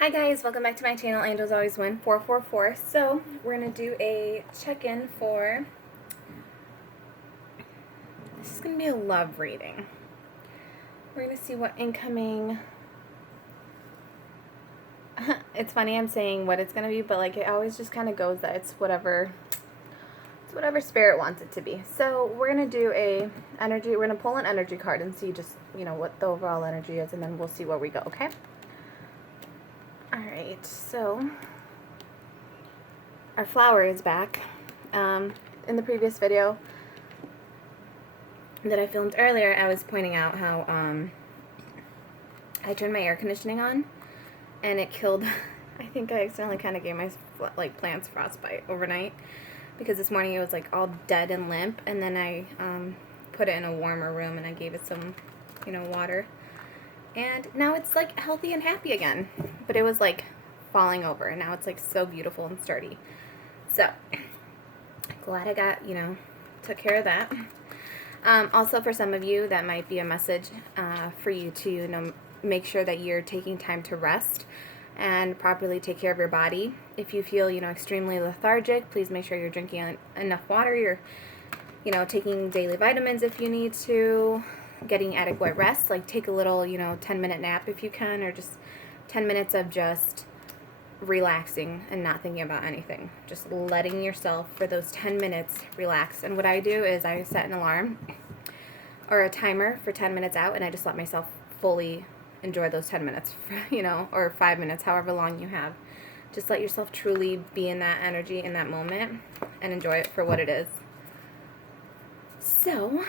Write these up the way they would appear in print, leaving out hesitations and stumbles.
Hi guys, welcome back to my channel, Angels Always Win 444. So, we're going to do a check-in for, this is going to be a love reading. We're going to see what incoming, it's funny I'm saying what it's going to be, but like it always just kind of goes that it's whatever spirit wants it to be. So, we're going to do we're going to pull an energy card and see just, what the overall energy is, and then we'll see where we go, okay? Alright, so our flower is back. In the previous video that I filmed earlier, I was pointing out how I turned my air conditioning on and it killed, I think I accidentally kind of gave my plants frostbite overnight because this morning it was like all dead and limp, and then I put it in a warmer room and I gave it some, water. And now it's like healthy and happy again. But it was like falling over, and now it's like so beautiful and sturdy. So, glad I got, took care of that. Also, for some of you, that might be a message for you to, make sure that you're taking time to rest and properly take care of your body. If you feel, extremely lethargic, please make sure you're drinking enough water. You're, taking daily vitamins if you need to. Getting adequate rest, like take a little, 10-minute nap if you can, or just 10 minutes of just relaxing and not thinking about anything. Just letting yourself, for those 10 minutes, relax. And what I do is I set an alarm or a timer for 10 minutes out, and I just let myself fully enjoy those 10 minutes, or 5 minutes, however long you have. Just let yourself truly be in that energy in that moment and enjoy it for what it is. So,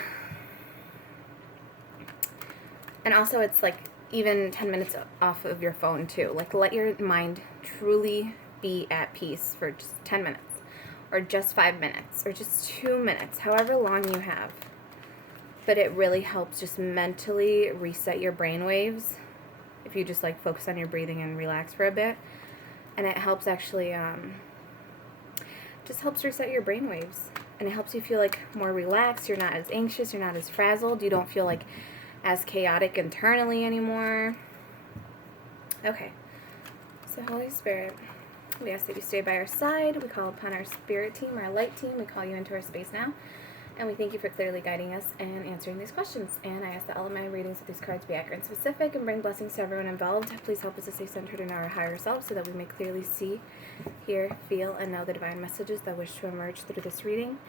and also it's like even 10 minutes off of your phone too. Like let your mind truly be at peace for just 10 minutes or just 5 minutes or just 2 minutes, however long you have. But it really helps just mentally reset your brain waves if you just like focus on your breathing and relax for a bit. And it helps actually, just helps reset your brain waves. And it helps you feel like more relaxed. You're not as anxious. You're not as frazzled. You don't feel like as chaotic internally anymore. Okay, so Holy Spirit, we ask that you stay by our side. We call upon our spirit team, our light team. We call you into our space now. And we thank you for clearly guiding us and answering these questions. And I ask that all of my readings of these cards be accurate and specific and bring blessings to everyone involved. Please help us to stay centered in our higher self so that we may clearly see, hear, feel, and know the divine messages that wish to emerge through this reading.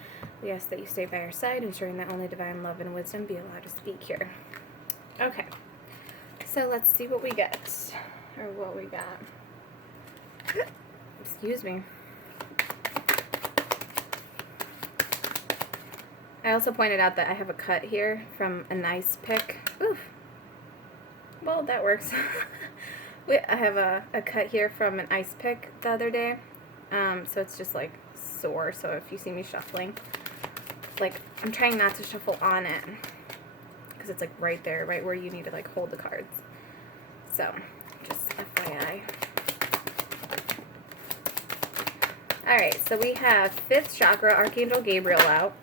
We ask that you stay by our side, ensuring that only divine love and wisdom be allowed to speak here. Okay, so let's see what we get, or what we got. Excuse me. I also pointed out that I have a cut here from an ice pick. Oof. Well, that works. I have a cut here from an ice pick the other day, so it's just like sore. So if you see me shuffling, like I'm trying not to shuffle on it, because it's like right there, right where you need to like hold the cards. So, just FYI. Alright, so we have 5th chakra, Archangel Gabriel out.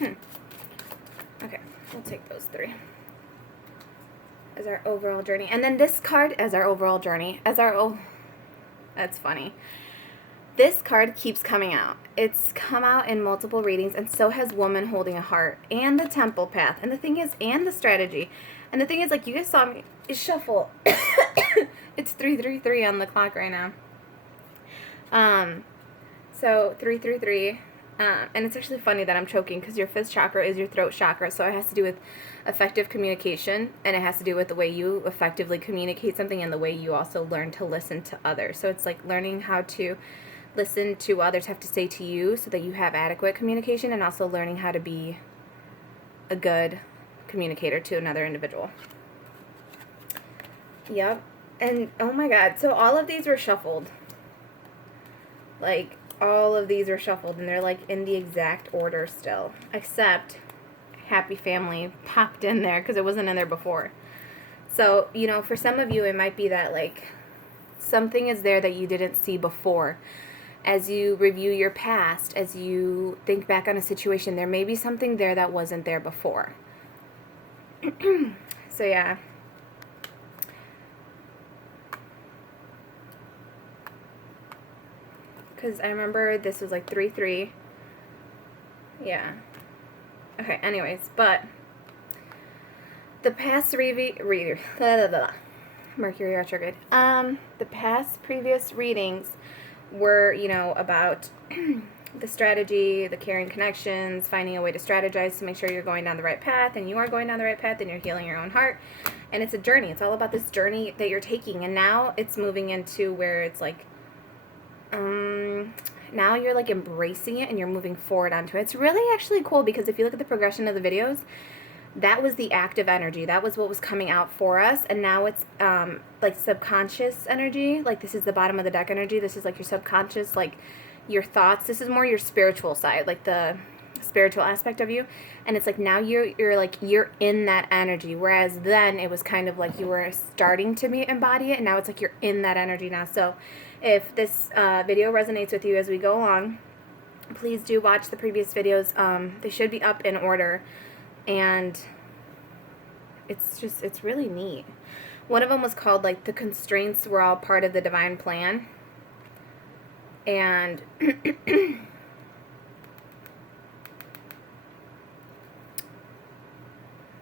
Okay, we'll take those 3 as our overall journey. And then this card as our overall journey. That's funny. This card keeps coming out. It's come out in multiple readings, and so has Woman Holding a Heart, and the Temple Path, and the thing is, and the Strategy. And the thing is, like, you guys saw me shuffle. It's 333 on the clock right now. So 333, and it's actually funny that I'm choking, because your 5th chakra is your throat chakra, so it has to do with effective communication, and it has to do with the way you effectively communicate something and the way you also learn to listen to others. So it's like learning how to listen to what others have to say to you so that you have adequate communication, and also learning how to be a good communicator to another individual. Yep. And oh my god, so all of these were shuffled. Like, all of these are shuffled, and they're like in the exact order still, except Happy Family popped in there because it wasn't in there before. So, for some of you, it might be that like something is there that you didn't see before. As you review your past, as you think back on a situation, there may be something there that wasn't there before. So yeah, because I remember this was like 3-3. Yeah. Okay, anyways, but the past Mercury retrograde. The past previous readings were, you know, about the strategy, the caring connections, finding a way to strategize to make sure you're going down the right path, and you are going down the right path, and you're healing your own heart. And it's a journey. It's all about this journey that you're taking. And now it's moving into where it's like, now you're like embracing it and you're moving forward onto it. It's really actually cool because if you look at the progression of the videos, that was the active energy. That was what was coming out for us. And now it's like subconscious energy. Like this is the bottom of the deck energy. This is like your subconscious, like your thoughts. This is more your spiritual side, like the spiritual aspect of you. And it's like now you're like you're in that energy, whereas then it was kind of like you were starting to embody it, and now it's like you're in that energy now. So if this video resonates with you as we go along, please do watch the previous videos. They should be up in order, and it's really neat. One of them was called like the constraints were all part of the divine plan, and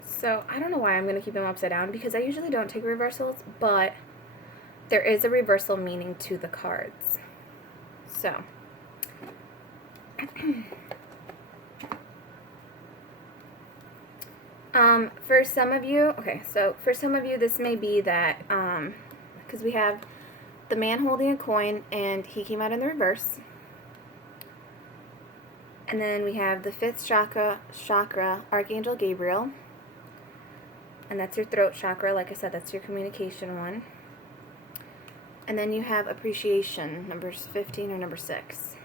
so I don't know why I'm going to keep them upside down, because I usually don't take reversals, but there is a reversal meaning to the cards. So, for some of you, okay, so for some of you this may be that, because we have the man holding a coin, and he came out in the reverse. And then we have the 5th chakra, Archangel Gabriel. And that's your throat chakra. Like I said, that's your communication one. And then you have appreciation, numbers 15 or number 6.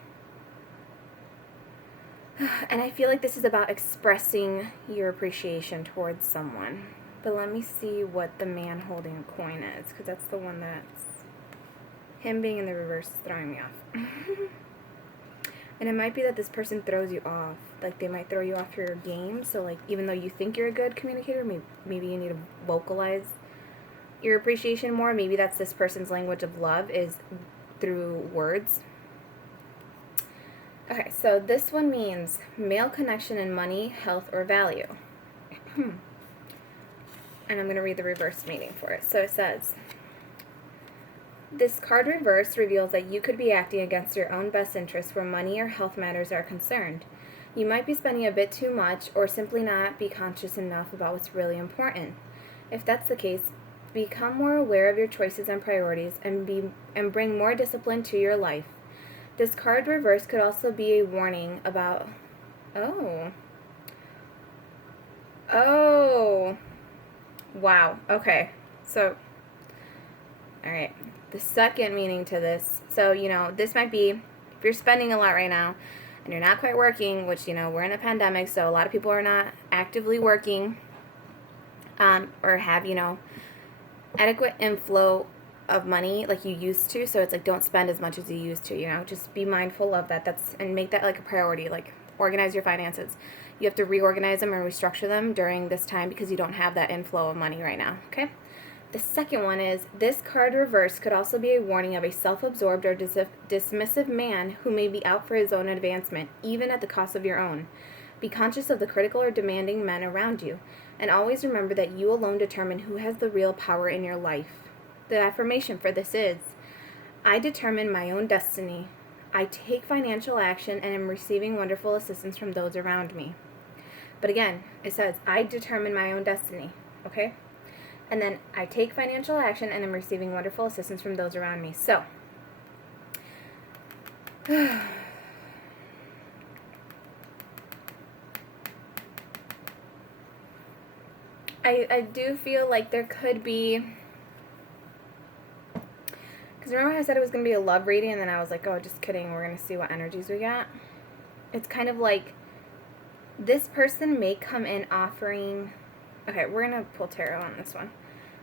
And I feel like this is about expressing your appreciation towards someone. But let me see what the man holding a coin is, because that's the one that's... Him being in the reverse is throwing me off. And it might be that this person throws you off. Like, they might throw you off your game. So, like, even though you think you're a good communicator, maybe you need to vocalize your appreciation more. Maybe that's this person's language of love is through words. Okay, so this one means male connection in money, health, or value. And I'm going to read the reverse meaning for it. So it says, this card reverse reveals that you could be acting against your own best interests where money or health matters are concerned. You might be spending a bit too much or simply not be conscious enough about what's really important. If that's the case, become more aware of your choices and priorities and bring more discipline to your life. This card reverse could also be a warning about... Oh. Wow. Okay. So, alright. The second meaning to this, so, you know, this might be, if you're spending a lot right now, and you're not quite working, which, you know, we're in a pandemic, so a lot of people are not actively working, or have, you know, adequate inflow of money like you used to, so it's like, don't spend as much as you used to, you know, just be mindful of that, and make that like a priority, like, organize your finances. You have to reorganize them and restructure them during this time because you don't have that inflow of money right now, okay? The second one is, this card reverse could also be a warning of a self-absorbed or dismissive man who may be out for his own advancement, even at the cost of your own. Be conscious of the critical or demanding men around you, and always remember that you alone determine who has the real power in your life. The affirmation for this is, I determine my own destiny. I take financial action and am receiving wonderful assistance from those around me. But again, it says, I determine my own destiny, okay? And then I take financial action and am receiving wonderful assistance from those around me. So, I do feel like there could be, because remember I said it was going to be a love reading, and then I was like, oh, just kidding, we're going to see what energies we got. It's kind of like, this person may come in offering, okay, we're going to pull tarot on this one.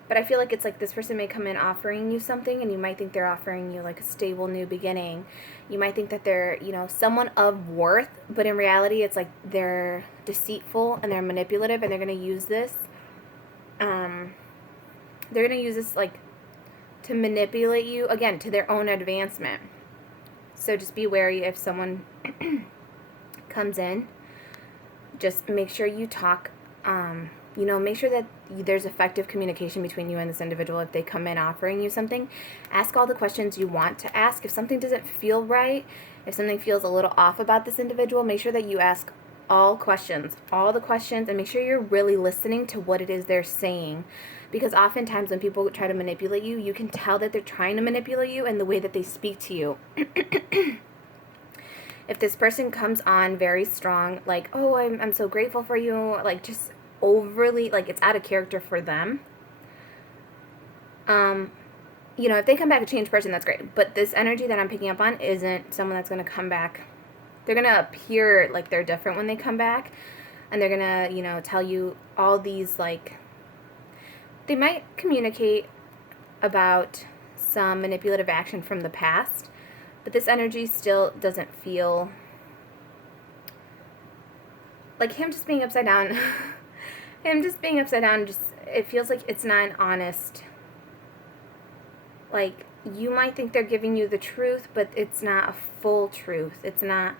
But I feel like it's like this person may come in offering you something, and you might think they're offering you like a stable new beginning. You might think that they're, you know, someone of worth, but in reality it's like they're deceitful and they're manipulative, and they're going to use this. They're going to use this like to manipulate you, again, to their own advancement. So just be wary if someone comes in. Just make sure you talk, make sure that there's effective communication between you and this individual. If they come in offering you something, ask all the questions you want to ask. If something doesn't feel right, if something feels a little off about this individual, make sure that you ask all the questions, and make sure you're really listening to what it is they're saying. Because oftentimes when people try to manipulate you, you can tell that they're trying to manipulate you in the way that they speak to you. If this person comes on very strong, like, oh, I'm so grateful for you, like just overly, like it's out of character for them. If they come back a changed person, that's great. But this energy that I'm picking up on isn't someone that's going to come back. They're going to appear like they're different when they come back. And they're going to, tell you all these, like, they might communicate about some manipulative action from the past. But this energy still doesn't feel like him just being upside down. It feels like it's not an honest. Like, you might think they're giving you the truth, but it's not a full truth. It's not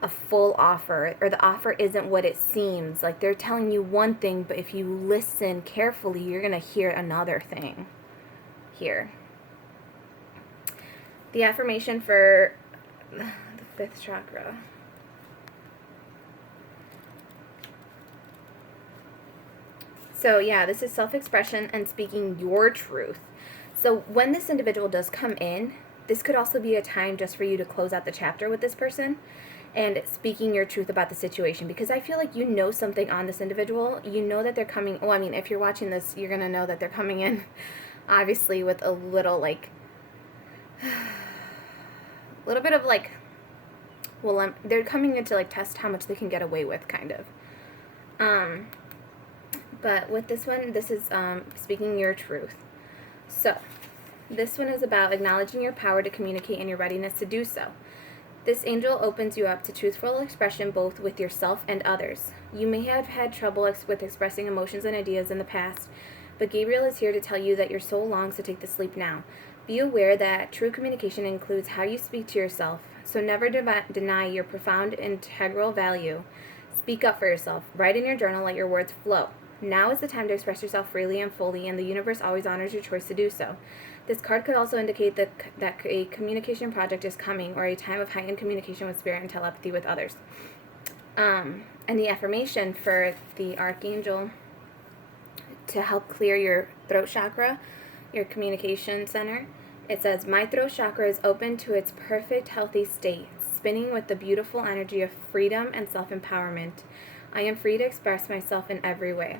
a full offer, or the offer isn't what it seems. Like, they're telling you one thing, but if you listen carefully, you're going to hear another thing here. The affirmation for the 5th chakra. So yeah, this is self-expression and speaking your truth. So when this individual does come in, this could also be a time just for you to close out the chapter with this person and speaking your truth about the situation. Because I feel like you know something on this individual. You know that they're coming, if you're watching this, you're going to know that they're coming in, obviously, with a little, like, little bit of, like, they're coming in to, like, test how much they can get away with, kind of. But with this one, this is speaking your truth. So, this one is about acknowledging your power to communicate and your readiness to do so. This angel opens you up to truthful expression both with yourself and others. You may have had trouble with expressing emotions and ideas in the past, but Gabriel is here to tell you that your soul longs to take this leap now. Be aware that true communication includes how you speak to yourself, so never deny your profound integral value. Speak up for yourself. Write in your journal, let your words flow. Now is the time to express yourself freely and fully, and the universe always honors your choice to do so. This card could also indicate that a communication project is coming, or a time of heightened communication with spirit and telepathy with others. And the affirmation for the archangel to help clear your throat chakra, your communication center, it says, my throat chakra is open to its perfect healthy state, spinning with the beautiful energy of freedom and self-empowerment. I am free to express myself in every way.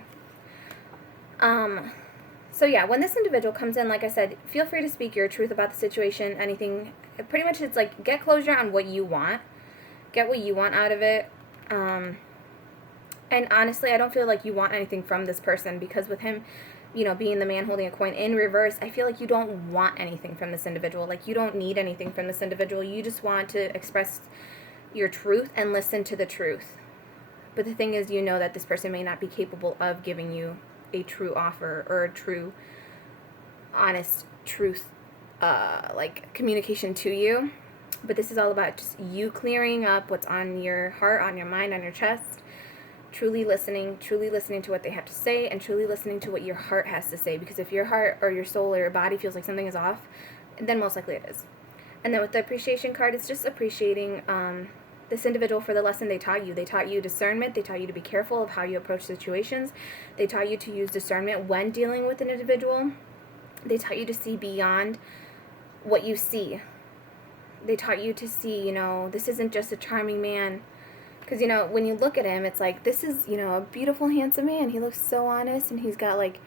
So yeah, when this individual comes in, like I said, feel free to speak your truth about the situation, anything. Pretty much it's like, get closure on what you want. Get what you want out of it. And honestly, I don't feel like you want anything from this person, because with him, being the man holding a coin in reverse, I feel like you don't want anything from this individual. Like, you don't need anything from this individual. You just want to express your truth and listen to the truth. But the thing is, that this person may not be capable of giving you a true offer or a true, honest truth, like, communication to you. But this is all about just you clearing up what's on your heart, on your mind, on your chest, truly listening to what they have to say, and truly listening to what your heart has to say. Because if your heart or your soul or your body feels like something is off, then most likely it is. And then with the appreciation card, it's just appreciating this individual for the lesson they taught you. They taught you discernment. They taught you to be careful of how you approach situations. They taught you to use discernment when dealing with an individual. They taught you to see beyond what you see. They taught you to see, this isn't just a charming man. Because, when you look at him, it's like, this is, a beautiful, handsome man. He looks so honest, and he's got, like,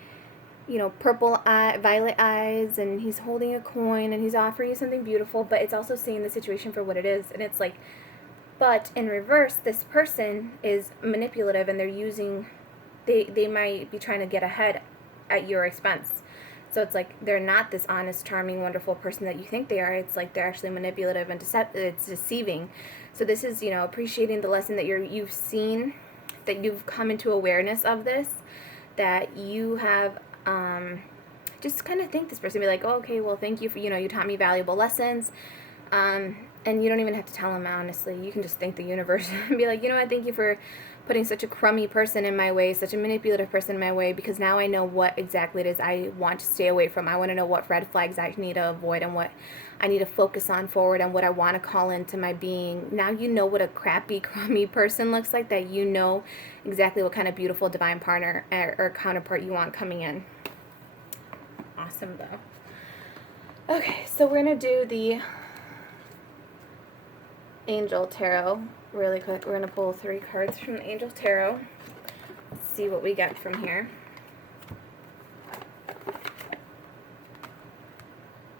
violet eyes, and he's holding a coin, and he's offering you something beautiful, but it's also seeing the situation for what it is. And it's like, but in reverse, this person is manipulative, and they're using, they might be trying to get ahead at your expense. So it's like, they're not this honest, charming, wonderful person that you think they are. It's like they're actually manipulative and it's deceiving. So this is, appreciating the lesson that you've seen, that you've come into awareness of this, that you have, just kind of thank this person, be like, oh, okay, well, thank you for, you taught me valuable lessons. And you don't even have to tell them, honestly. You can just thank the universe and be like, you know what, thank you for putting such a crummy person in my way, such a manipulative person in my way, because now I know what exactly it is I want to stay away from. I want to know what red flags I need to avoid and what I need to focus on forward and what I want to call into my being. Now you know what a crappy, crummy person looks like, that you know exactly what kind of beautiful divine partner or counterpart you want coming in. Awesome, though. Okay, so we're going to do the Angel Tarot really quick. We're going to pull 3 cards from the Angel Tarot. See what we get from here.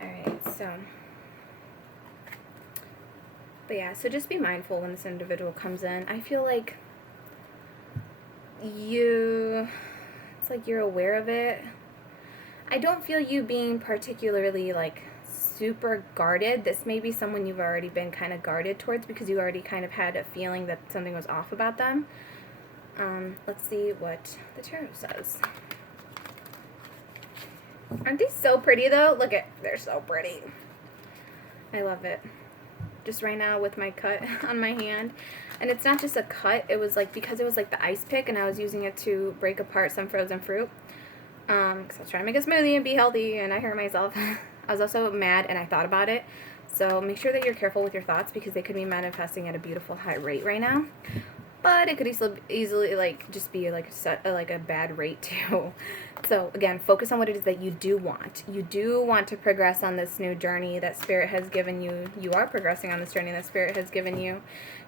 Alright, but yeah, so just be mindful when this individual comes in. I feel like it's like you're aware of it. I don't feel you being particularly like super guarded. This may be someone you've already been kind of guarded towards because you already kind of had a feeling that something was off about them. Let's see what the tarot says. Aren't these so pretty though? Look at, they're so pretty. I love it. Just right now with my cut on my hand. And it's not just a cut, it was like, because it was like the ice pick and I was using it to break apart some frozen fruit. Because I was trying to make a smoothie and be healthy and I hurt myself. I was also mad and I thought about it. So make sure that you're careful with your thoughts because they could be manifesting at a beautiful high rate right now. But it could easily like just be like a bad rate too. So again, focus on what it is that you do want. You do want to progress on this new journey that Spirit has given you. You are progressing on this journey that Spirit has given you.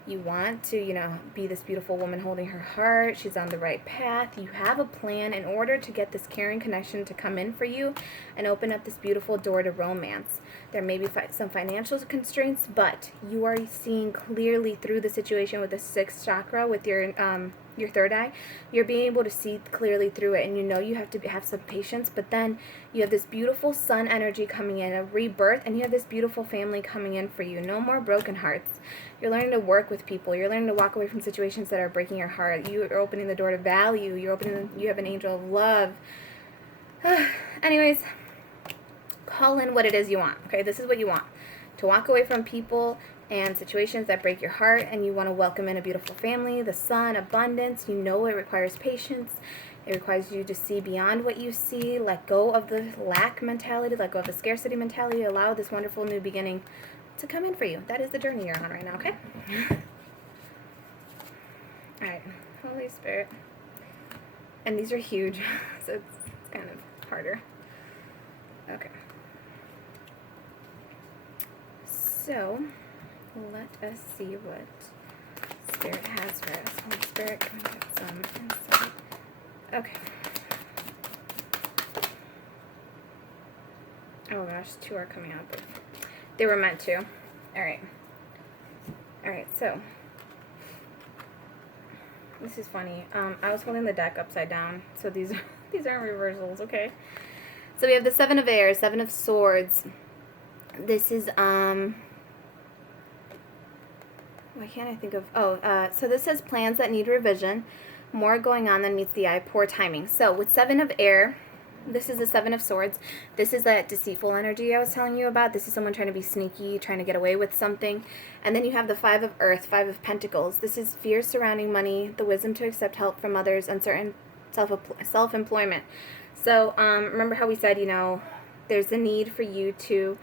You want to, you know, be this beautiful woman holding her heart. She's on the right path. You have a plan in order to get this caring connection to come in for you and open up this beautiful door to romance. There may be some financial constraints, but you are seeing clearly through the situation with the 6th chakra, with your third eye. You're being able to see clearly through it, and you know you have to have some patience, but then you have this beautiful sun energy coming in, a rebirth, and you have this beautiful family coming in for you. No more broken hearts. You're learning to work with people. You're learning to walk away from situations that are breaking your heart. You are opening the door to value. You have an angel of love. Anyways, call in what it is you want. Okay, this is what you want. To walk away from people and situations that break your heart, and you want to welcome in a beautiful family, the sun, abundance. You know it requires patience. It requires you to see beyond what you see, let go of the lack mentality, let go of the scarcity mentality, allow this wonderful new beginning to come in for you. That is the journey you're on right now, okay? Alright, Holy Spirit. And these are huge, so it's kind of harder. Okay. So, let us see what Spirit has for us. Holy Spirit, can we get some insight? Okay. Oh gosh, 2 are coming out, but they were meant to. Alright. Alright, so this is funny. I was holding the deck upside down, so these aren't reversals, okay? So we have the 7 of Air, 7 of Swords. This is, why can't I think of, so this says plans that need revision, more going on than meets the eye, poor timing. So with 7 of Air, this is the 7 of Swords. This is that deceitful energy I was telling you about. This is someone trying to be sneaky, trying to get away with something. And then you have the 5 of Earth, 5 of Pentacles. This is fear surrounding money, the wisdom to accept help from others, uncertain self-employment. So remember how we said, you know, there's a need for you to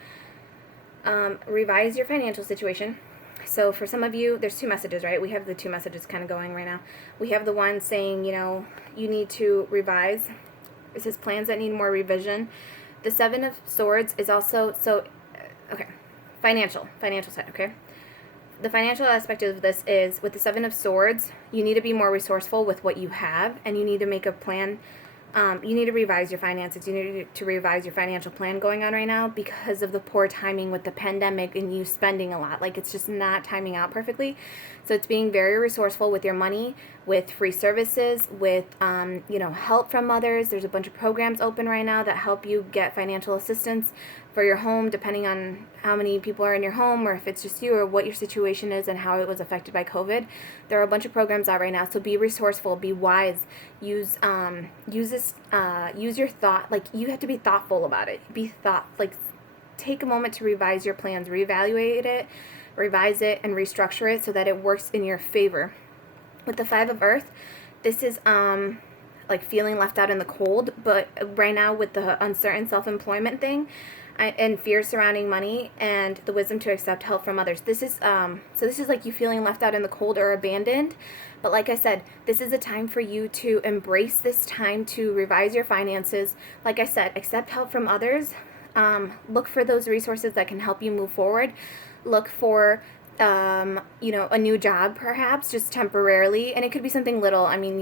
revise your financial situation. So for some of you, there's 2 messages, right? We have the 2 messages kind of going right now. We have the one saying, you know, you need to revise. It says plans that need more revision. The 7 of Swords is also, okay, financial side, okay? The financial aspect of this is, with the 7 of Swords, you need to be more resourceful with what you have, and you need to make a plan. You need to revise your finances. You need to revise your financial plan going on right now because of the poor timing with the pandemic and you spending a lot. Like, it's just not timing out perfectly. So it's being very resourceful with your money, with free services, with, you know, help from others. There's a bunch of programs open right now that help you get financial assistance for your home, depending on how many people are in your home, or if it's just you, or what your situation is and how it was affected by COVID. There are a bunch of programs out right now, so be resourceful, be wise, use your thought. Like, you have to be thoughtful about it. take a moment to revise your plans, reevaluate it, revise it, and restructure it so that it works in your favor. With the Five of Earth, this is like feeling left out in the cold, but right now with the uncertain self-employment thing and fears surrounding money and the wisdom to accept help from others, this is so this is like you feeling left out in the cold or abandoned. But like I said, this is a time for you to embrace this time to revise your finances. Like I said, accept help from others. Look for those resources that can help you move forward. Look for a new job, perhaps, just temporarily. And it could be something little. I mean,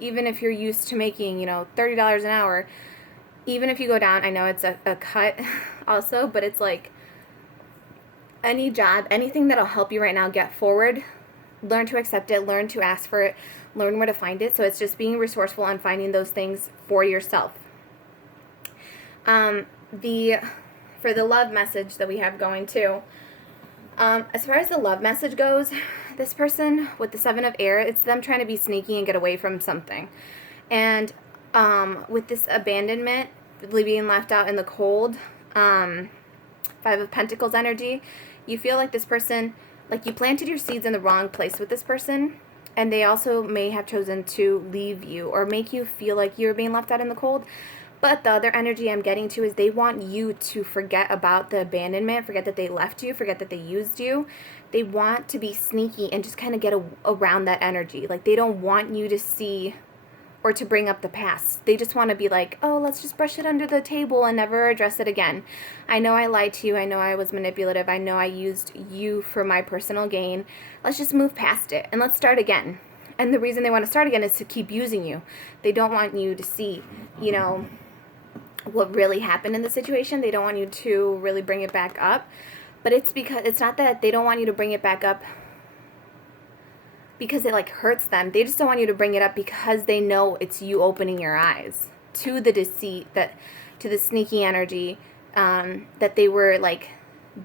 even if you're used to making, $30 an hour, even if you go down, I know it's a cut also, but it's like any job, anything that'll help you right now get forward, learn to accept it, learn to ask for it, learn where to find it. So it's just being resourceful and finding those things for yourself. For the love message that we have going too, as far as the love message goes, this person with the Seven of Air, it's them trying to be sneaky and get away from something. And with this abandonment, being left out in the cold, Five of Pentacles energy, you feel like this person, like you planted your seeds in the wrong place with this person, and they also may have chosen to leave you or make you feel like you're being left out in the cold. But the other energy I'm getting to is they want you to forget about the abandonment, forget that they left you, forget that they used you. They want to be sneaky and just kind of get around that energy. Like they don't want you to see or to bring up the past. They just want to be like, oh, let's just brush it under the table and never address it again. I know I lied to you. I know I was manipulative. I know I used you for my personal gain. Let's just move past it and let's start again. And the reason they want to start again is to keep using you. They don't want you to see, what really happened in the situation. They don't want you to really bring it back up. But it's because it's not that they don't want you to bring it back up because it like hurts them. They just don't want you to bring it up because they know it's you opening your eyes to the deceit, to the sneaky energy that they were like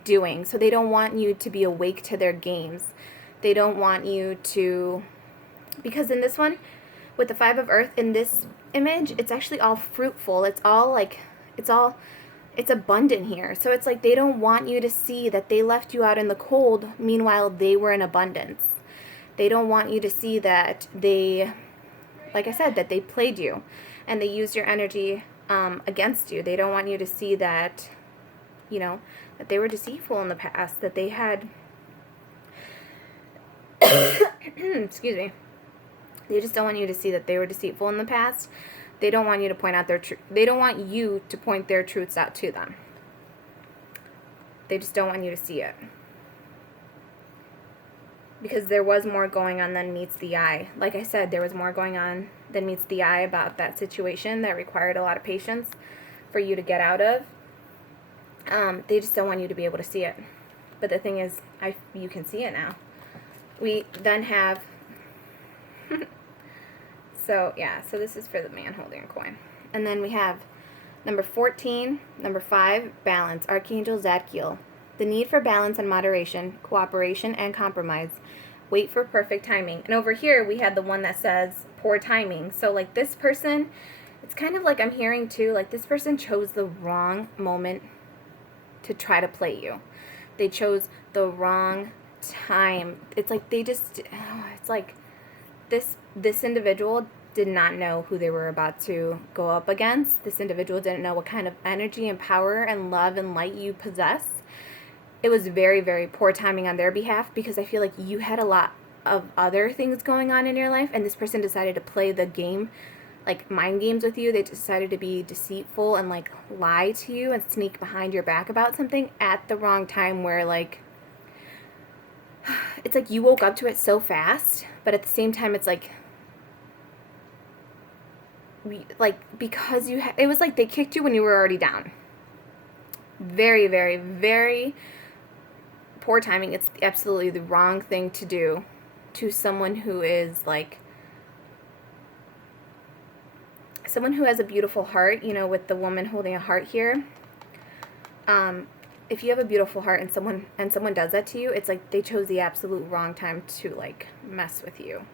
doing. So they don't want you to be awake to their games. They don't want you to, because in this one, with the Five of Earth, in this image, it's actually all fruitful. It's all like, it's abundant here. So it's like they don't want you to see that they left you out in the cold. Meanwhile, they were in abundance. They don't want you to see that they, like I said, that they played you and they used your energy against you. They don't want you to see that, that they were deceitful in the past, that they had, excuse me. They just don't want you to see that they were deceitful in the past. They don't want you to point out their truth. They don't want you to point their truths out to them. They just don't want you to see it. Because there was more going on than meets the eye. Like I said, there was more going on than meets the eye about that situation that required a lot of patience for you to get out of. They just don't want you to be able to see it. But the thing is, you can see it now. We then have... So this is for the man holding a coin. And then we have number 14, number 5, balance, Archangel Zadkiel. The need for balance and moderation, cooperation and compromise. Wait for perfect timing. And over here we had the one that says poor timing. So like this person, it's kind of like I'm hearing too, like this person chose the wrong moment to try to play you. They chose the wrong time. It's like they just, it's like this individual did not know who they were about to go up against. This individual didn't know what kind of energy and power and love and light you possess. It was very, very poor timing on their behalf because I feel like you had a lot of other things going on in your life and this person decided to play the game, like mind games with you. They decided to be deceitful and like lie to you and sneak behind your back about something at the wrong time where like, it's like you woke up to it so fast, but at the same time it's like because it was like they kicked you when you were already down. Very, very, very poor timing. It's absolutely the wrong thing to do to someone who is like someone who has a beautiful heart, with the woman holding a heart here. If you have a beautiful heart and someone does that to you, it's like they chose the absolute wrong time to like mess with you.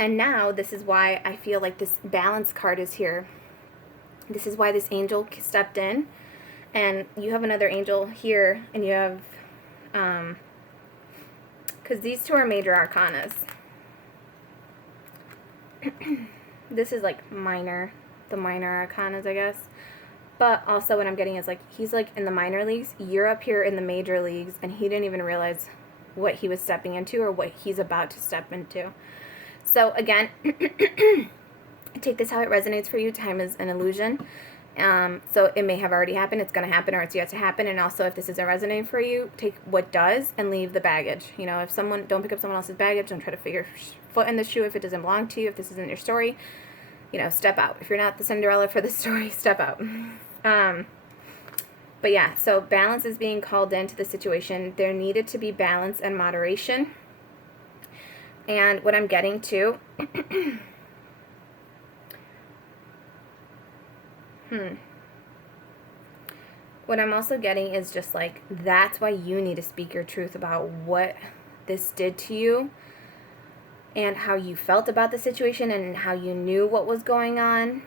And now this is why I feel like this balance card is here. This is why this angel stepped in And you have another angel here, and you have, because these two are major arcanas. This is like minor, the minor arcanas, I guess. But also what I'm getting is like, he's like in the minor leagues, you're up here in the major leagues, and he didn't even realize what he was stepping into or what he's about to step into. So again, take this how it resonates for you. Time is an illusion. So it may have already happened, it's going to happen, or it's yet to happen. And also, if this isn't resonating for you, take what does and leave the baggage. You know, if someone, don't pick up someone else's baggage, don't try to figure foot in the shoe if it doesn't belong to you, if this isn't your story, you know, step out. If you're not the Cinderella for the story, step out. But yeah, so balance is being called into the situation. There needed to be balance and moderation. And what I'm getting to, what I'm also getting is just like, that's why you need to speak your truth about what this did to you and how you felt about the situation and how you knew what was going on.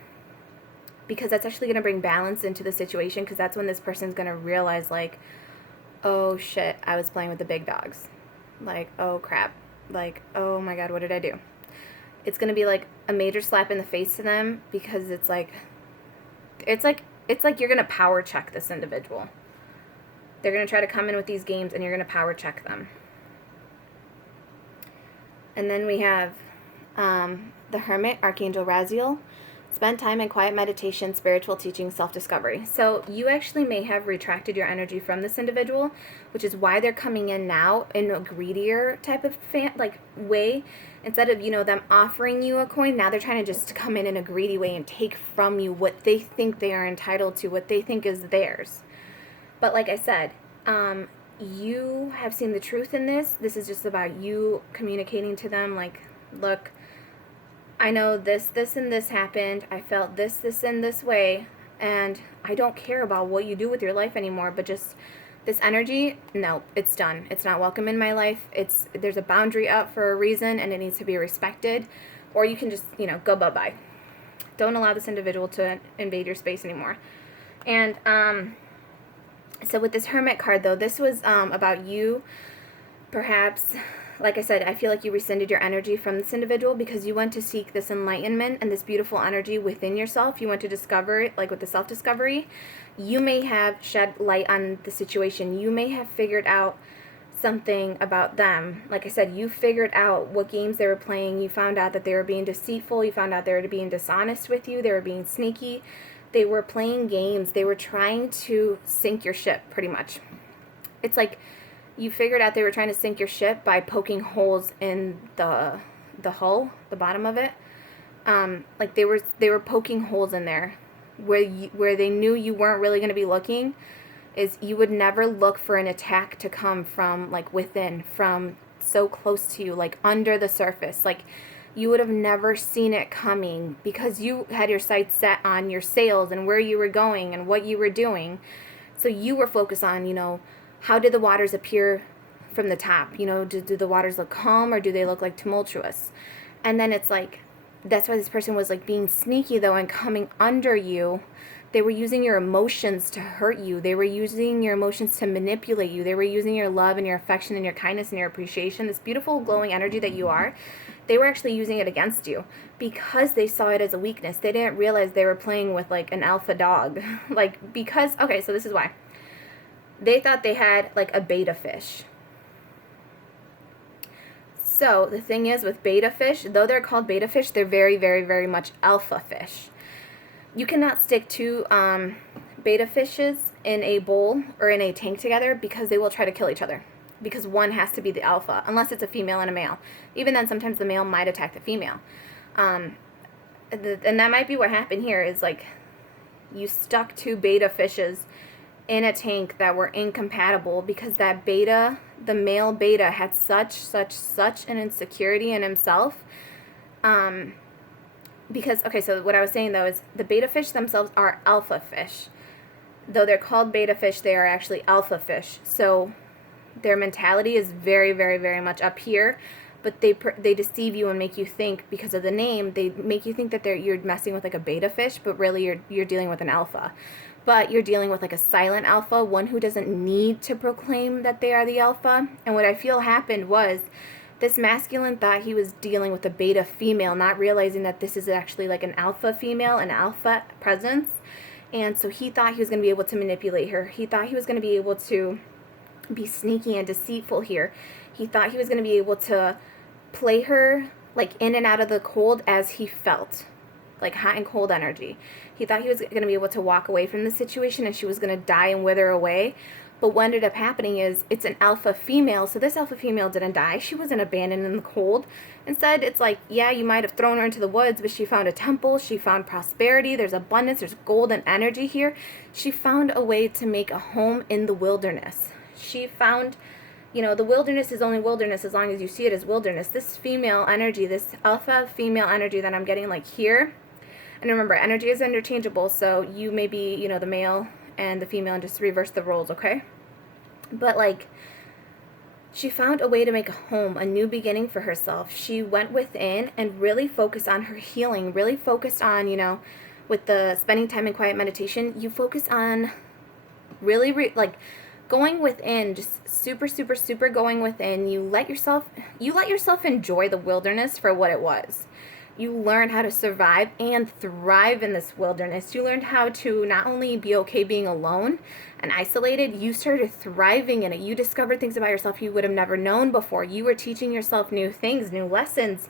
Because that's actually going to bring balance into the situation, because that's when this person's going to realize, like, oh shit, I was playing with the big dogs. Like, oh crap. Like, oh my god, what did I do? It's going to be like a major slap in the face to them, because it's like you're going to power check this individual. They're going to try to come in with these games, and you're going to power check them. And then we have the Hermit, Archangel Raziel. Spend time in quiet meditation, spiritual teaching, self-discovery. So you actually may have retracted your energy from this individual, which is why they're coming in now in a greedier type of way. Instead of, you know, them offering you a coin, now they're trying to just come in a greedy way and take from you what they think they are entitled to, what they think is theirs. But like I said, you have seen the truth in this. This is just about you communicating to them, like, look, I know this, and this happened. I felt this, and this way. And I don't care about what you do with your life anymore. But just this energy, no, it's done. It's not welcome in my life. There's a boundary up for a reason, and it needs to be respected. Or you can just, you know, go bye-bye. Don't allow this individual to invade your space anymore. And so with this Hermit card, though, this was about you, perhaps. Like I said, I feel like you rescinded your energy from this individual because you went to seek this enlightenment and this beautiful energy within yourself. You went to discover it, like with the self-discovery. You may have shed light on the situation. You may have figured out something about them. Like I said, you figured out what games they were playing. You found out that they were being deceitful. You found out they were being dishonest with you. They were being sneaky. They were playing games. They were trying to sink your ship, pretty much. It's like you figured out they were trying to sink your ship by poking holes in the hull, the bottom of it. Like they were poking holes in there where they knew you weren't really going to be looking. Is you would never look for an attack to come from like within, from so close to you, like under the surface. Like you would have never seen it coming because you had your sights set on your sails and where you were going and what you were doing. So you were focused on, you know, how did the waters appear from the top? You know, do the waters look calm or do they look like tumultuous? And then it's like, that's why this person was like being sneaky though and coming under you. They were using your emotions to hurt you. They were using your emotions to manipulate you. They were using your love and your affection and your kindness and your appreciation, this beautiful glowing energy that you are. They were actually using it against you because they saw it as a weakness. They didn't realize they were playing with like an alpha dog. Like because, okay, so this is why. They thought they had like a beta fish. So the thing is with beta fish, though they're called beta fish, they're very, very, very much alpha fish. You cannot stick two beta fishes in a bowl or in a tank together because they will try to kill each other. Because one has to be the alpha, unless it's a female and a male. Even then, sometimes the male might attack the female. And that might be what happened here is like you stuck two beta fishes in a tank that were incompatible because that beta, the male beta, had such an insecurity in himself. Because, okay, so what I was saying though is the beta fish themselves are alpha fish. Though they're called beta fish, they are actually alpha fish. So their mentality is very, very, very much up here. But they deceive you and make you think, because of the name, they make you think that you're messing with like a beta fish, but really you're dealing with an alpha. but you're dealing with like a silent alpha, one who doesn't need to proclaim that they are the alpha. And what I feel happened was this masculine thought he was dealing with a beta female, not realizing that this is actually like an alpha female, an alpha presence. And so he thought he was going to be able to manipulate her. He thought he was going to be able to be sneaky and deceitful here. He thought he was going to be able to play her like in and out of the cold as he felt, like hot and cold energy. He thought he was going to be able to walk away from the situation and she was going to die and wither away. But what ended up happening is it's an alpha female. So this alpha female didn't die. She wasn't abandoned in the cold. Instead, it's like, yeah, you might have thrown her into the woods, but she found a temple. She found prosperity. There's abundance. There's golden energy here. She found a way to make a home in the wilderness. She found, you know, the wilderness is only wilderness as long as you see it as wilderness. This female energy, this alpha female energy that I'm getting like here, and remember, energy is interchangeable, so you may be, you know, the male and the female and just reverse the roles, okay? But like, she found a way to make a home, a new beginning for herself. She went within and really focused on her healing, really focused on, you know, with the spending time in quiet meditation, you focus on really like going within, just super going within. You let yourself enjoy the wilderness for what it was. You learned how to survive and thrive in this wilderness. You learned how to not only be okay being alone and isolated, you started thriving in it. You discovered things about yourself you would have never known before. You were teaching yourself new things, new lessons.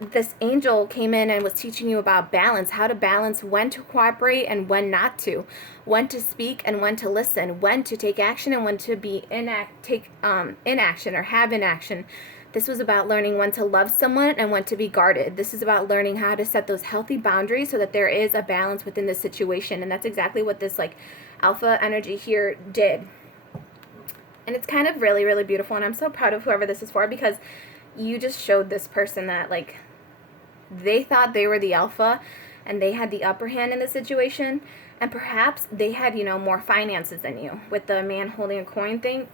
This angel came in and was teaching you about balance, how to balance when to cooperate and when not to, when to speak and when to listen, when to take action and when to be inaction or have inaction. This was about learning when to love someone and when to be guarded. This is about learning how to set those healthy boundaries so that there is a balance within the situation. And that's exactly what this like alpha energy here did. And it's kind of really beautiful. And I'm so proud of whoever this is for, because you just showed this person that like they thought they were the alpha and they had the upper hand in the situation. And perhaps they had, you know, more finances than you. With the man holding a coin thing,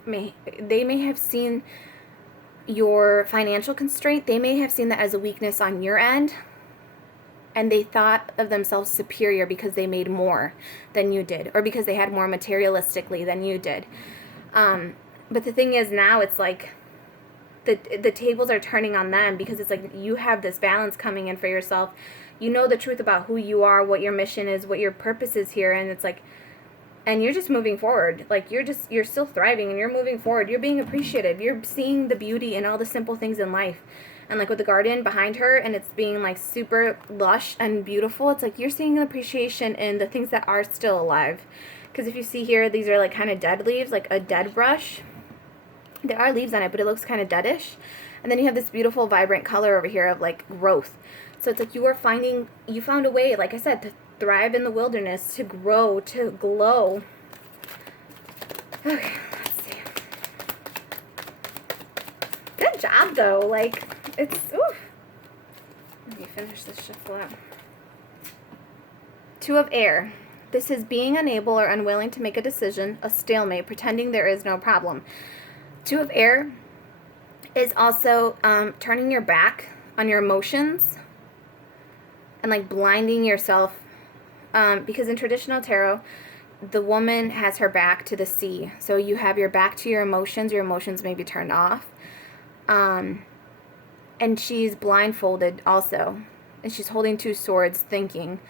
they may have seen your financial constraint, they may have seen that as a weakness on your end, and they thought of themselves superior because they made more than you did, or because they had more materialistically than you did. But the thing is, now it's like the tables are turning on them, because it's like you have this balance coming in for yourself. You know the truth about who you are, what your mission is, what your purpose is here, and it's like, and you're just moving forward. Like you're still thriving and you're moving forward. You're being appreciative. You're seeing the beauty in all the simple things in life. And like with the garden behind her, and it's being like super lush and beautiful, it's like you're seeing an appreciation in the things that are still alive. Because if you see here, these are like kind of dead leaves, like a dead brush. There are leaves on it, but it looks kind of deadish. And then you have this beautiful vibrant color over here of like growth. So it's like you found a way, like I said, to thrive in the wilderness, to grow, to glow. Okay, let's see. Good job, though. Like, it's, oof. Let me finish this shuffle out. Two of Air. This is being unable or unwilling to make a decision, a stalemate, pretending there is no problem. Two of Air is also turning your back on your emotions and like blinding yourself. Because in traditional tarot, the woman has her back to the sea. So you have your back to your emotions may be turned off. And she's blindfolded also. And she's holding two swords thinking.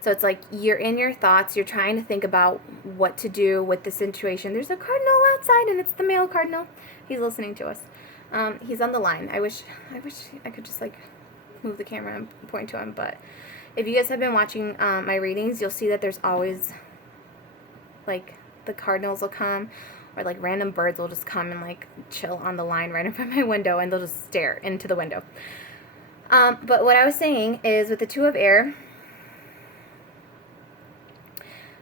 So it's like you're in your thoughts, you're trying to think about what to do with the situation. There's a cardinal outside, and it's the male cardinal. He's listening to us. He's on the line. I wish I could just like move the camera and point to him, but if you guys have been watching my readings, you'll see that there's always, like, the cardinals will come, or, like, random birds will just come and, like, chill on the line right in front of my window, and they'll just stare into the window. But what I was saying is, with the Two of Air,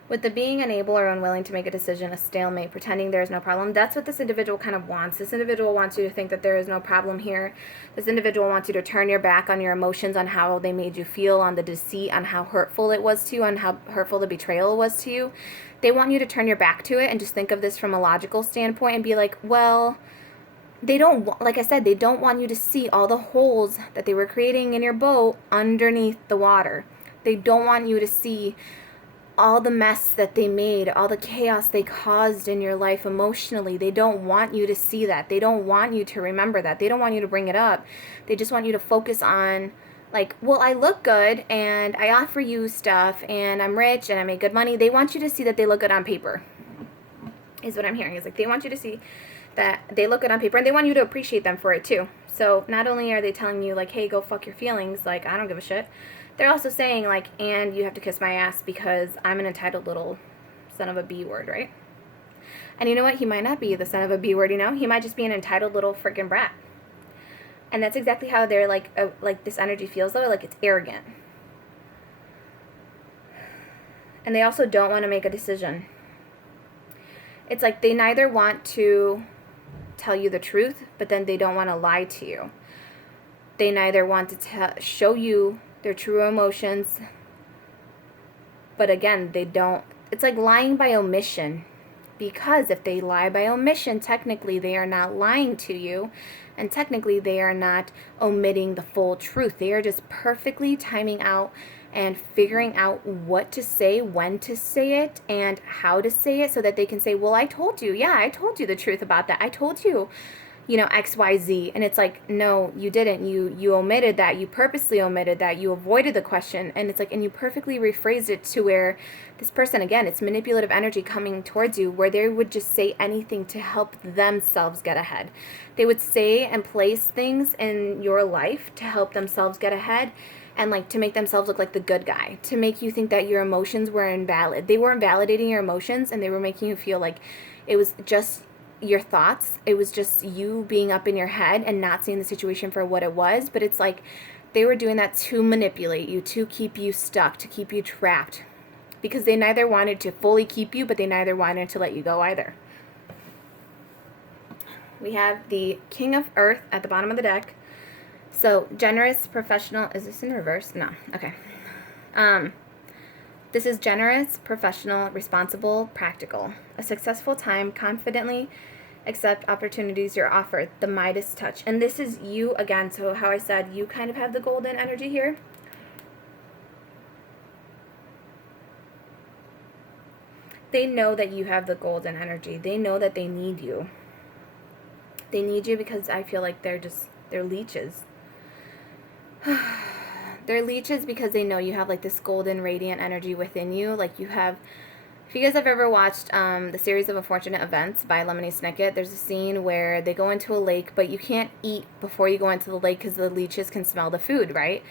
with the being unable or unwilling to make a decision, a stalemate, pretending there is no problem, that's what this individual kind of wants. This individual wants you to think that there is no problem here. This individual wants you to turn your back on your emotions, on how they made you feel, on the deceit, on how hurtful it was to you, on how hurtful the betrayal was to you. They want you to turn your back to it and just think of this from a logical standpoint and be like, well, they don't, like I said, they don't want you to see all the holes that they were creating in your boat underneath the water. They don't want you to see all the mess that they made, all the chaos they caused in your life emotionally. They don't want you to see that. They don't want you to remember that. They don't want you to bring it up. They just want you to focus on, like, well, I look good and I offer you stuff and I'm rich and I make good money. They want you to see that they look good on paper, is what I'm hearing. Is like they want you to see that they look good on paper, and they want you to appreciate them for it too. So not only are they telling you, like, hey, go fuck your feelings, like, I don't give a shit, they're also saying, like, and you have to kiss my ass because I'm an entitled little son of a B word, right? And you know what? He might not be the son of a B word, you know? He might just be an entitled little freaking brat. And that's exactly how they're, like this energy feels, though. Like, it's arrogant. And they also don't want to make a decision. It's like they neither want to tell you the truth, but then they don't want to lie to you. They neither want to show you their true emotions, but again, they don't. It's like lying by omission, because if they lie by omission, technically they are not lying to you, and technically they are not omitting the full truth. They are just perfectly timing out and figuring out what to say, when to say it, and how to say it, so that they can say, well, I told you. Yeah, I told you the truth about that. I told you, you know, XYZ. And it's like, no, you didn't. You omitted that. You purposely omitted that. You avoided the question. And it's like, and you perfectly rephrased it to where this person, again, it's manipulative energy coming towards you, where they would just say anything to help themselves get ahead. They would say and place things in your life to help themselves get ahead, and like to make themselves look like the good guy, to make you think that your emotions were invalid. They weren't validating your emotions, and they were making you feel like it was just your thoughts. It was just you being up in your head and not seeing the situation for what it was. But it's like they were doing that to manipulate you, to keep you stuck, to keep you trapped, because they neither wanted to fully keep you, but they neither wanted to let you go either. We have the King of Earth at the bottom of the deck. So, generous, professional. Is this in reverse? No. Okay. This is generous, professional, responsible, practical. A successful time, confidently accept opportunities you're offered. The Midas touch. And this is you again. So, how I said, you kind of have the golden energy here. They know that you have the golden energy. They know that they need you. They need you because I feel like they're leeches. They're leeches because they know you have like this golden radiant energy within you. Like you have, if you guys have ever watched the series of Unfortunate Events by Lemony Snicket, there's a scene where they go into a lake, but you can't eat before you go into the lake because the leeches can smell the food, right?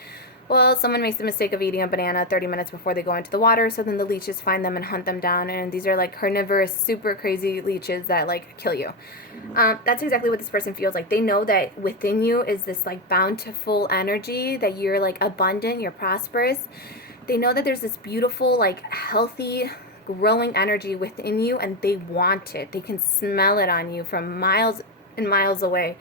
Well, someone makes the mistake of eating a banana 30 minutes before they go into the water, so then the leeches find them and hunt them down, and these are like carnivorous, super crazy leeches that like kill you. That's exactly what this person feels like. They know that within you is this like bountiful energy, that you're like abundant, you're prosperous. They know that there's this beautiful, like healthy, growing energy within you, and they want it. They can smell it on you from miles and miles away.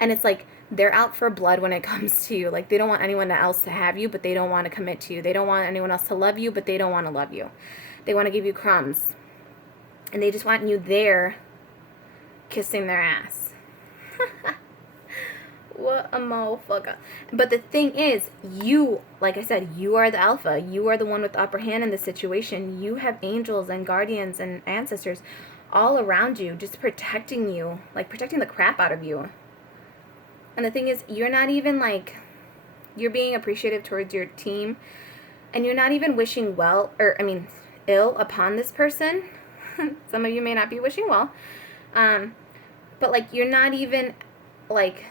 And it's like they're out for blood when it comes to you. Like they don't want anyone else to have you, but they don't want to commit to you. They don't want anyone else to love you, but they don't want to love you. They want to give you crumbs. And they just want you there kissing their ass. What a motherfucker. But the thing is, you, like I said, you are the alpha. You are the one with the upper hand in the situation. You have angels and guardians and ancestors all around you, just protecting you, like protecting the crap out of you. And the thing is, you're not even like, you're being appreciative towards your team, and you're not even wishing well, or I mean, ill upon this person. Some of you may not be wishing well. But like, you're not even like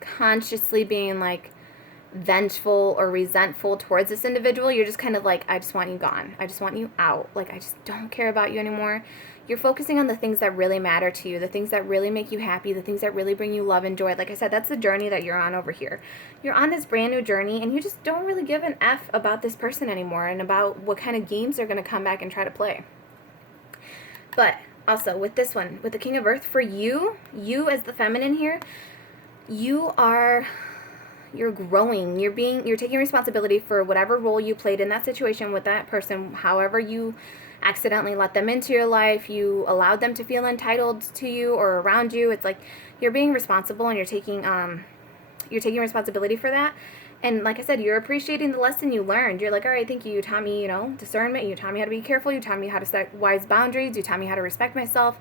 consciously being like vengeful or resentful towards this individual. You're just kind of like, I just want you gone. I just want you out. Like, I just don't care about you anymore. You're focusing on the things that really matter to you, the things that really make you happy, the things that really bring you love and joy. Like I said, that's the journey that you're on over here. You're on this brand new journey, and you just don't really give an F about this person anymore and about what kind of games they're going to come back and try to play. But also with this one, with the King of Earth, for you as the feminine here, you're growing. You're taking responsibility for whatever role you played in that situation with that person, however you accidentally let them into your life, you allowed them to feel entitled to you or around you. It's like you're being responsible, and you're taking responsibility for that. And like I said, you're appreciating the lesson you learned. You're like, all right, thank you. You taught me, discernment. You taught me how to be careful. You taught me how to set wise boundaries. You taught me how to respect myself.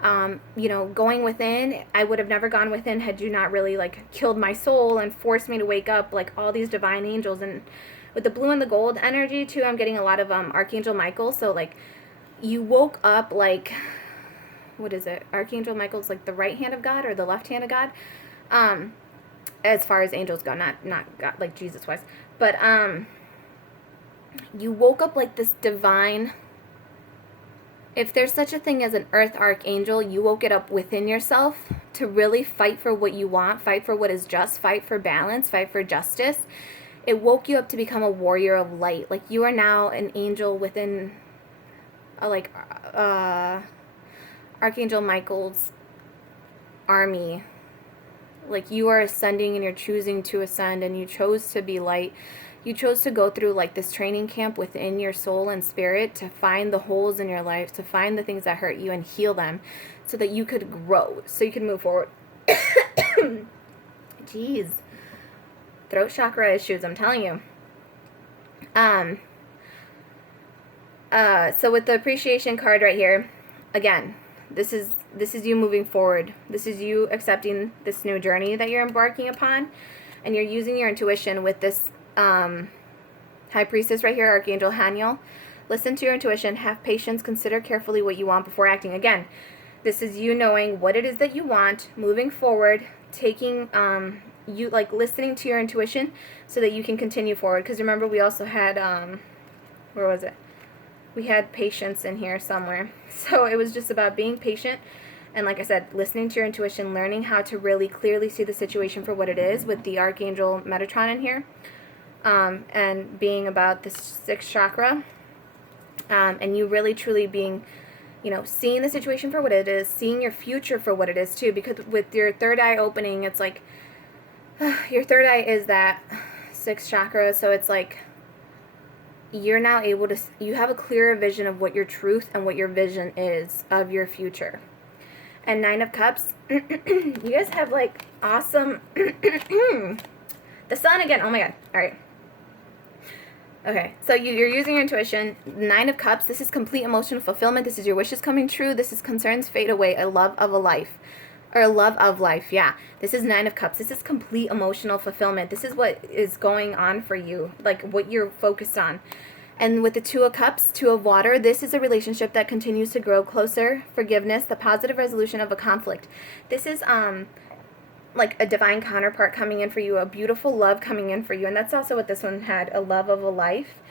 Going within, I would have never gone within had you not really like killed my soul and forced me to wake up like all these divine angels. And with the blue and the gold energy too, I'm getting a lot of Archangel Michael. So like you woke up like, what is it? Archangel Michael's like the right hand of God or the left hand of God. As far as angels go, not God, like Jesus was, but you woke up like this divine. If there's such a thing as an earth archangel, you woke it up within yourself to really fight for what you want, fight for what is just, fight for balance, fight for justice. It woke you up to become a warrior of light. Like you are now an angel within, Archangel Michael's army. Like you are ascending and you're choosing to ascend, and you chose to be light. You chose to go through like this training camp within your soul and spirit to find the holes in your life, to find the things that hurt you and heal them so that you could grow, so you can move forward. Jeez. Throat chakra issues, I'm telling you. So with the appreciation card right here, again, this is you moving forward. This is you accepting this new journey that you're embarking upon, and you're using your intuition with this High Priestess right here, Archangel Haniel. Listen to your intuition, have patience, consider carefully what you want before acting. Again, this is you knowing what it is that you want, moving forward, taking, you like listening to your intuition so that you can continue forward. Because remember, we also had, where was it? We had patience in here somewhere. So it was just about being patient. And like I said, listening to your intuition, learning how to really clearly see the situation for what it is with the Archangel Metatron in here. And being about the sixth chakra. And you really truly being, seeing the situation for what it is, seeing your future for what it is too. Because with your third eye opening, it's like, your third eye is that sixth chakra. So it's like, you're now able to, you have a clearer vision of what your truth and what your vision is of your future. And Nine of Cups, you guys have like awesome, the sun again, oh my god, alright. Okay, so you're using your intuition. Nine of Cups, this is complete emotional fulfillment, this is your wishes coming true, this is concerns fade away, a love of a life. Or love of life, yeah. This is Nine of Cups. This is complete emotional fulfillment. This is what is going on for you, like what you're focused on. And with the Two of Cups, Two of Water, this is a relationship that continues to grow closer, forgiveness, the positive resolution of a conflict. This is like a divine counterpart coming in for you, a beautiful love coming in for you. And that's also what this one had, a love of a life.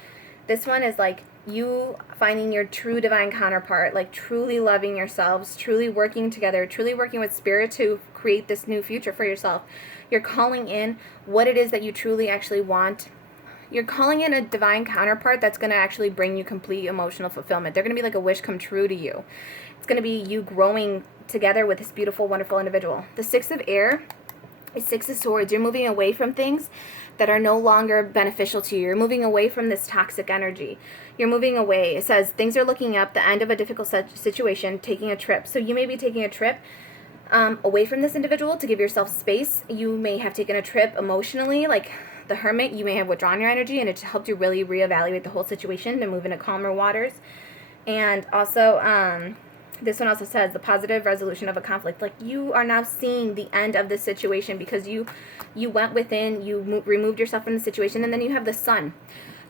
This one is like you finding your true divine counterpart, like truly loving yourselves, truly working together, truly working with spirit to create this new future for yourself. You're calling in what it is that you truly actually want. You're calling in a divine counterpart that's going to actually bring you complete emotional fulfillment. They're going to be like a wish come true to you. It's going to be you growing together with this beautiful, wonderful individual. The Six of Air is Six of Swords. You're moving away from things that are no longer beneficial to you. You're moving away from this toxic energy. You're moving away. It says things are looking up, the end of a difficult situation, taking a trip. So you may be taking a trip away from this individual to give yourself space. You may have taken a trip emotionally, like the Hermit. You may have withdrawn your energy, and it's helped you really reevaluate the whole situation and move into calmer waters. And also, this one also says the positive resolution of a conflict. Like you are now seeing the end of this situation because you went within, you removed yourself from the situation, and then you have the sun.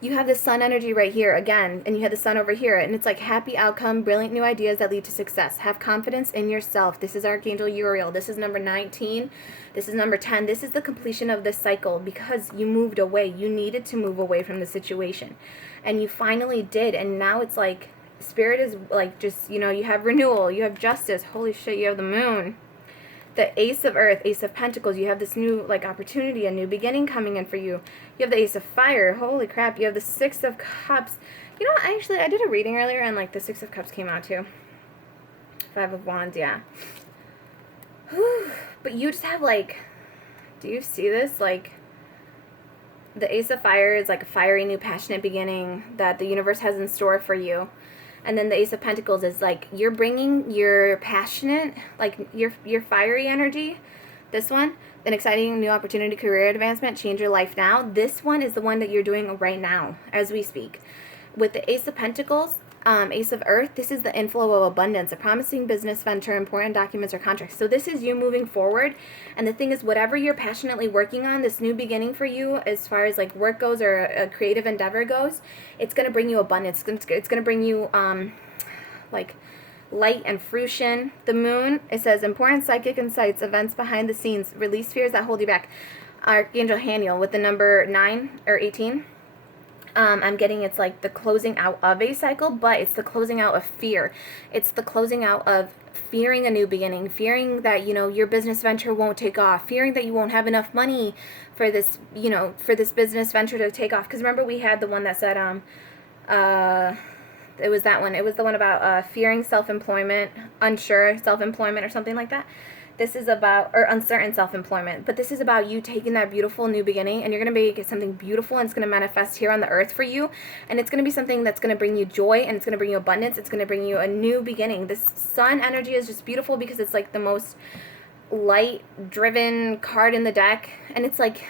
You have the sun energy right here again, and you have the sun over here, and it's like happy outcome, brilliant new ideas that lead to success. Have confidence in yourself. This is Archangel Uriel. This is number 19. This is number 10. This is the completion of this cycle because you moved away. You needed to move away from the situation, and you finally did, and now it's like Spirit is like just, you have renewal, you have justice. Holy shit, you have the moon. The Ace of Earth, Ace of Pentacles, you have this new like opportunity, a new beginning coming in for you. You have the Ace of Fire, holy crap. You have the Six of Cups. I did a reading earlier and like the Six of Cups came out too. Five of Wands, yeah. Whew. But you just have like, do you see this? Like the Ace of Fire is like a fiery new passionate beginning that the universe has in store for you. And then the Ace of Pentacles is like you're bringing your passionate, like your fiery energy This one, an exciting new opportunity, career advancement, change your life now. This one is the one that you're doing right now as we speak. With the Ace of Pentacles, Ace of Earth, this is the inflow of abundance, a promising business venture, important documents or contracts. So this is you moving forward. And the thing is, whatever you're passionately working on, this new beginning for you, as far as like work goes or a creative endeavor goes, it's going to bring you abundance. It's going to bring you like light and fruition. The moon, it says important psychic insights, events behind the scenes, release fears that hold you back. Archangel Haniel with the number 9 or 18. I'm getting it's like the closing out of a cycle, but it's the closing out of fear. It's the closing out of fearing a new beginning, fearing that, you know, your business venture won't take off, fearing that you won't have enough money for this, you know, for this business venture to take off. Because remember, we had the one that said, it was that one. It was the one about fearing self-employment, unsure self-employment or something like that. This is about, or uncertain self-employment, but this is about you taking that beautiful new beginning, and you're going to make it something beautiful, and it's going to manifest here on the earth for you, and it's going to be something that's going to bring you joy, and it's going to bring you abundance. It's going to bring you a new beginning. This sun energy is just beautiful because it's like the most light-driven card in the deck, and it's like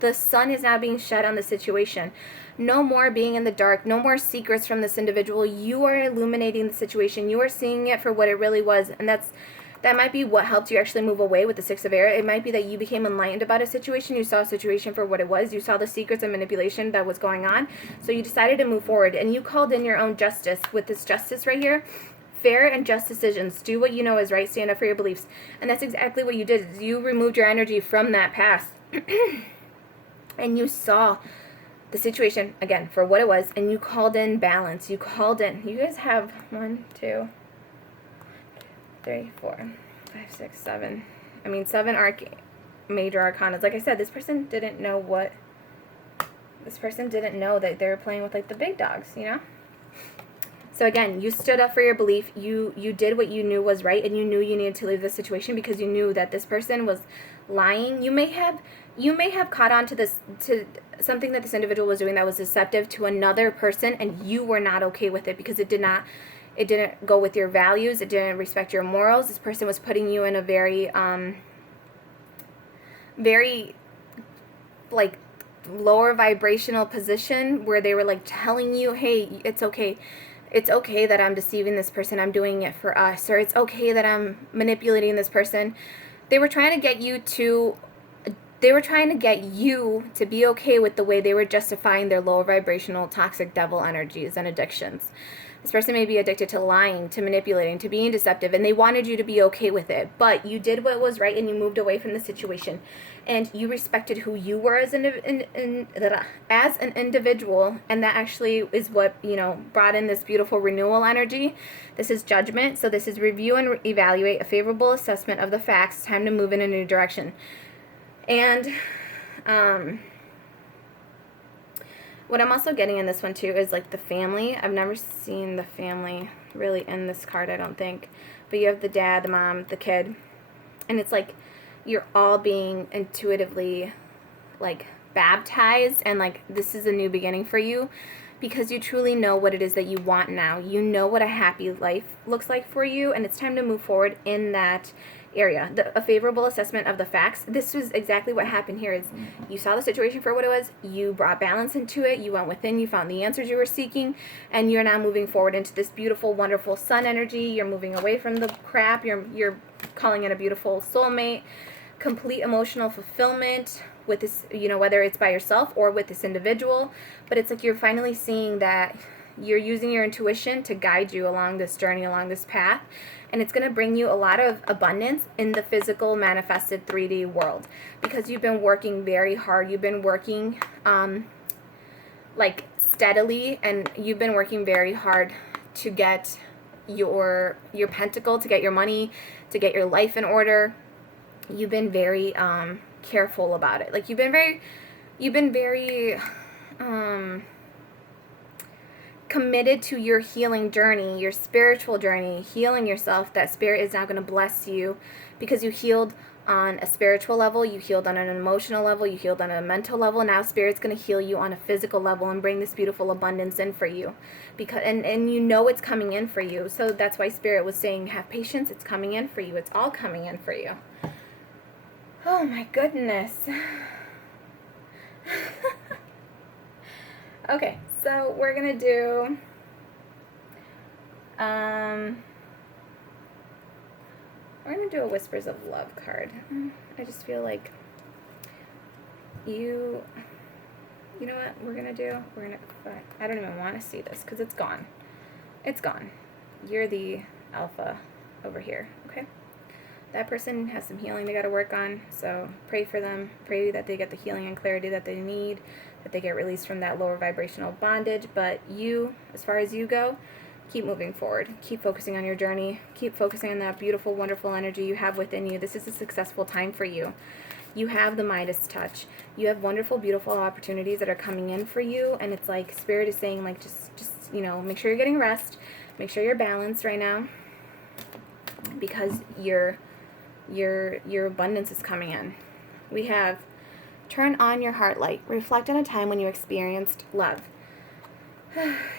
the sun is now being shed on the situation. No more being in the dark. No more secrets from this individual. You are illuminating the situation. You are seeing it for what it really was, and that might be what helped you actually move away with the Six of Air. It might be that you became enlightened about a situation. You saw a situation for what it was. You saw the secrets and manipulation that was going on. So you decided to move forward. And you called in your own justice with this justice right here. Fair and just decisions. Do what you know is right. Stand up for your beliefs. And that's exactly what you did. Is you removed your energy from that past. And you saw the situation, again, for what it was. And you called in balance. You called in. You guys have 1, 2... 3, 4, 5, 6, 7. I mean, 7 major arcanas. Like I said, this person didn't know that they were playing with like the big dogs, you know? So again, you stood up for your belief. You did what you knew was right, and you knew you needed to leave this situation because you knew that this person was lying. You may have caught on to something that this individual was doing that was deceptive to another person, and you were not okay with it because it didn't go with your values. It didn't respect your morals. This person was putting you in a very, very, like, lower vibrational position where they were, like, telling you, hey, it's okay. It's okay that I'm deceiving this person. I'm doing it for us. Or it's okay that I'm manipulating this person. They were trying to get you to be okay with the way they were justifying their lower vibrational toxic devil energies and addictions. This person may be addicted to lying, to manipulating, to being deceptive, and they wanted you to be okay with it. But you did what was right, and you moved away from the situation. And you respected who you were as an individual, and that actually is what, you know, brought in this beautiful renewal energy. This is judgment, so this is review and evaluate, a favorable assessment of the facts, time to move in a new direction. And what I'm also getting in this one, too, is, like, the family. I've never seen the family really in this card, I don't think. But you have the dad, the mom, the kid. And it's like you're all being intuitively, like, baptized. And, like, this is a new beginning for you because you truly know what it is that you want now. You know what a happy life looks like for you. And it's time to move forward in that area. A favorable assessment of the facts. This was exactly what happened here. Is you saw the situation for what it was, you brought balance into it, you went within, you found the answers you were seeking, and you're now moving forward into this beautiful, wonderful sun energy. You're moving away from the crap. You're calling in a beautiful soulmate, complete emotional fulfillment with this, you know, whether it's by yourself or with this individual. But it's like you're finally seeing that you're using your intuition to guide you along this journey, along this path. And it's going to bring you a lot of abundance in the physical manifested 3D world because you've been working very hard. You've been working like steadily, and you've been working very hard to get your pentacle, to get your money, to get your life in order. You've been very careful about it. Like you've been very committed to your healing journey, your spiritual journey, healing yourself. That spirit is now going to bless you because you healed on a spiritual level, you healed on an emotional level, you healed on a mental level. Now spirit's going to heal you on a physical level and bring this beautiful abundance in for you, because and you know it's coming in for you. So that's why spirit was saying have patience. It's coming in for you. It's all coming in for you. Oh my goodness. Okay, so we're gonna do a Whispers of Love card. I just feel like you know what we're gonna do? I don't even want to see this because it's gone. It's gone. You're the alpha over here, okay? That person has some healing they got to work on, so pray for them. Pray that they get the healing and clarity that they need, that they get released from that lower vibrational bondage. But you, as far as you go, keep moving forward. Keep focusing on your journey. Keep focusing on that beautiful, wonderful energy you have within you. This is a successful time for you. You have the Midas touch. You have wonderful, beautiful opportunities that are coming in for you, and it's like Spirit is saying, like, just make sure you're getting rest. Make sure you're balanced right now, because your abundance is coming in. We have turn on your heart light. Reflect on a time when you experienced love.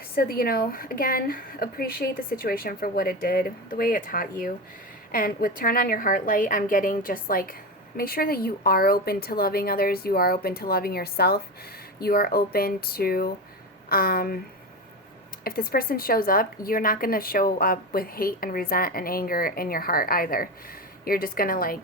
So, again, appreciate the situation for what it did, the way it taught you. And with turn on your heart light, I'm getting just like, make sure that you are open to loving others. You are open to loving yourself. You are open to, if this person shows up, you're not going to show up with hate and resent and anger in your heart either. You're just going to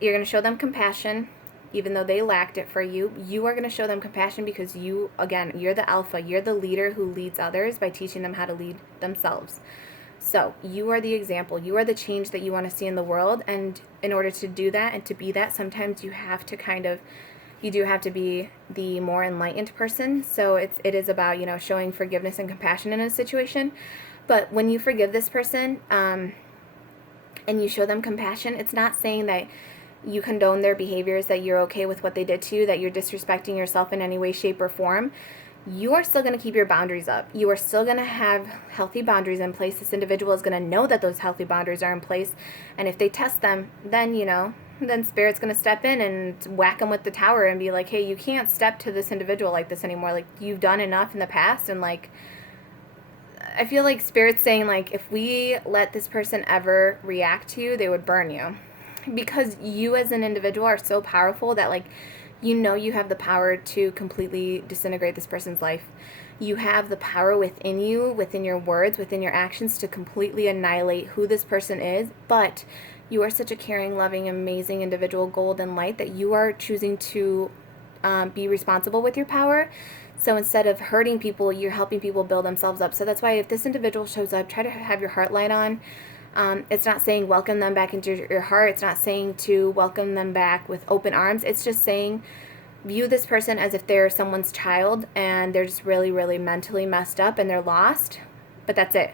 you're going to show them compassion, even though they lacked it for you. You are going to show them compassion because you, again, you're the alpha. You're the leader who leads others by teaching them how to lead themselves. So you are the example. You are the change that you want to see in the world. And in order to do that and to be that, sometimes you have to you do have to be the more enlightened person. So it is about, showing forgiveness and compassion in a situation. But when you forgive this person, and you show them compassion, it's not saying that you condone their behaviors, that you're okay with what they did to you, that you're disrespecting yourself in any way, shape, or form. You are still going to keep your boundaries up. You are still going to have healthy boundaries in place. This individual is going to know that those healthy boundaries are in place. And if they test them, then, then Spirit's going to step in and whack them with the tower and be like, hey, you can't step to this individual like this anymore. Like, you've done enough in the past. And, I feel like Spirit's saying, if we let this person ever react to you, they would burn you. Because you as an individual are so powerful that, you have the power to completely disintegrate this person's life. You have the power within you, within your words, within your actions, to completely annihilate who this person is. But you are such a caring, loving, amazing individual, golden light, that you are choosing to be responsible with your power. So instead of hurting people, you're helping people build themselves up. So that's why if this individual shows up, try to have your heart light on. It's not saying welcome them back into your heart. It's not saying to welcome them back with open arms. It's just saying view this person as if they're someone's child and they're just really, really mentally messed up and they're lost. But that's it.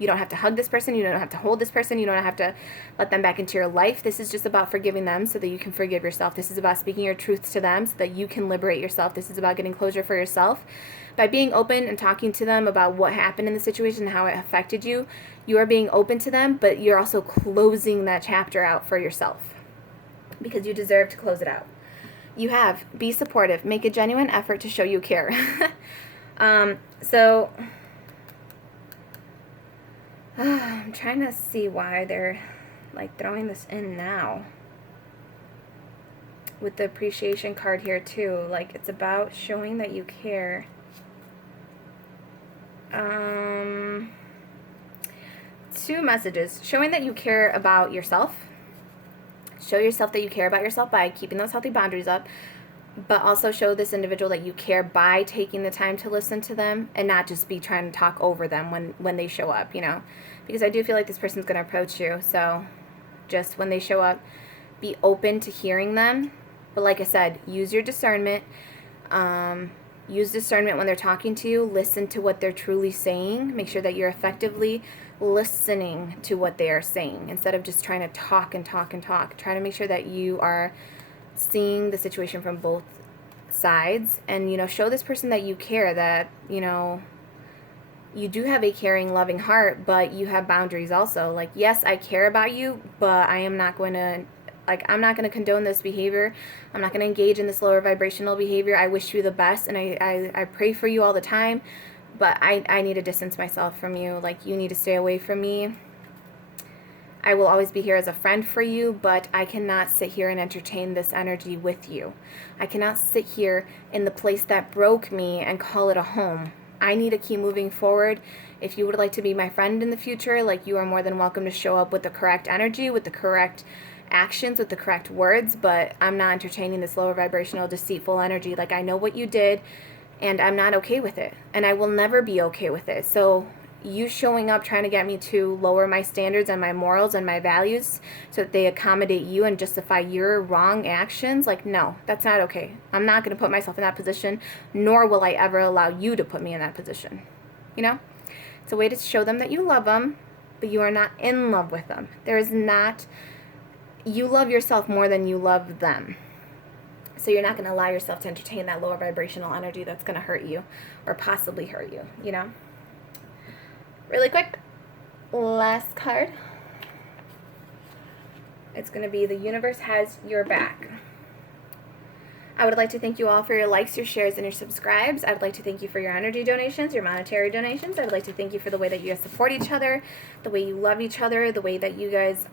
You don't have to hug this person. You don't have to hold this person. You don't have to let them back into your life. This is just about forgiving them so that you can forgive yourself. This is about speaking your truths to them so that you can liberate yourself. This is about getting closure for yourself. By being open and talking to them about what happened in the situation and how it affected you, you are being open to them, but you're also closing that chapter out for yourself because you deserve to close it out. You have, be supportive. Make a genuine effort to show you care. So I'm trying to see why they're throwing this in now. With the appreciation card here too. It's about showing that you care. Two messages. Showing that you care about yourself. Show yourself that you care about yourself by keeping those healthy boundaries up. But also show this individual that you care by taking the time to listen to them and not just be trying to talk over them when they show up, Because I do feel like this person's going to approach you. So just when they show up, be open to hearing them. But like I said, use your discernment. Use discernment when they're talking to you. Listen to what they're truly saying. Make sure that you're effectively listening to what they are saying instead of just trying to talk and talk and talk. Try to make sure that you are seeing the situation from both sides and, show this person that you care, that, you do have a caring, loving heart, but you have boundaries also. Yes, I care about you, but I am not going to, I'm not going to condone this behavior. I'm not going to engage in this lower vibrational behavior. I wish you the best, and I pray for you all the time, but I need to distance myself from you. You need to stay away from me. I will always be here as a friend for you, but I cannot sit here and entertain this energy with you. I cannot sit here in the place that broke me and call it a home. I need to keep moving forward. If you would like to be my friend in the future, like, you are more than welcome to show up with the correct energy, with the correct actions, with the correct words, but I'm not entertaining this lower vibrational, deceitful energy. Like, I know what you did, and I'm not okay with it, and I will never be okay with it. So you showing up trying to get me to lower my standards and my morals and my values so that they accommodate you and justify your wrong actions, like, no, that's not okay. I'm not going to put myself in that position, nor will I ever allow you to put me in that position. You know? It's a way to show them that you love them, but you are not in love with them. There is not, you love yourself more than you love them. So you're not going to allow yourself to entertain that lower vibrational energy that's going to hurt you or possibly hurt you, you know? Really quick, last card. It's going to be the universe has your back. I would like to thank you all for your likes, your shares, and your subscribes. I would like to thank you for your energy donations, your monetary donations. I would like to thank you for the way that you guys support each other, the way you love each other, the way that you guys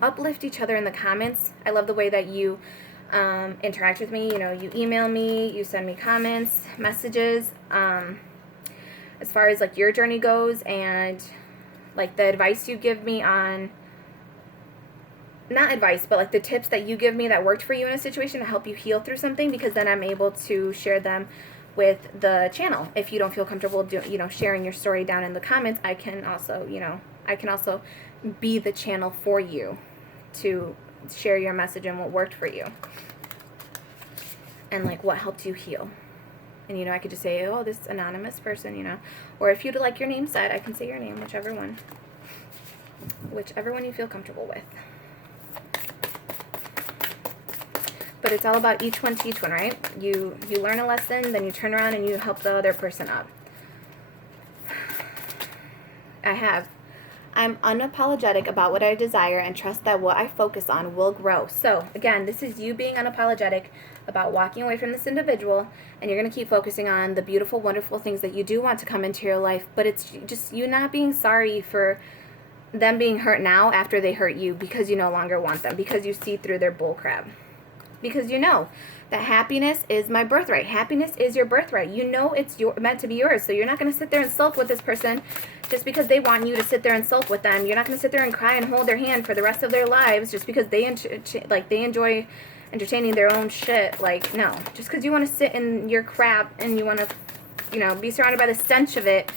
uplift each other in the comments. I love the way that you interact with me. You know, you email me, you send me comments, messages. As far as like your journey goes, and like the advice you give me on, not advice, but like the tips that you give me that worked for you in a situation to help you heal through something, because then I'm able to share them with the channel. If you don't feel comfortable sharing your story down in the comments, I can also, be the channel for you to share your message and what worked for you and like what helped you heal. And, I could just say, oh, this anonymous person, or if you'd like your name said, I can say your name, whichever one you feel comfortable with. But it's all about each one teach one, right? You learn a lesson, then you turn around and you help the other person up. I'm unapologetic about what I desire and trust that what I focus on will grow. So, again, this is you being unapologetic about walking away from this individual, and you're going to keep focusing on the beautiful, wonderful things that you do want to come into your life, but it's just you not being sorry for them being hurt now after they hurt you because you no longer want them, because you see through their bullcrap. Because you know that happiness is my birthright. Happiness is your birthright. You know it's meant to be yours. So you're not going to sit there and sulk with this person just because they want you to sit there and sulk with them. You're not going to sit there and cry and hold their hand for the rest of their lives just because they enjoy entertaining their own shit. Like, no. Just because you want to sit in your crap and you want to, be surrounded by the stench of it,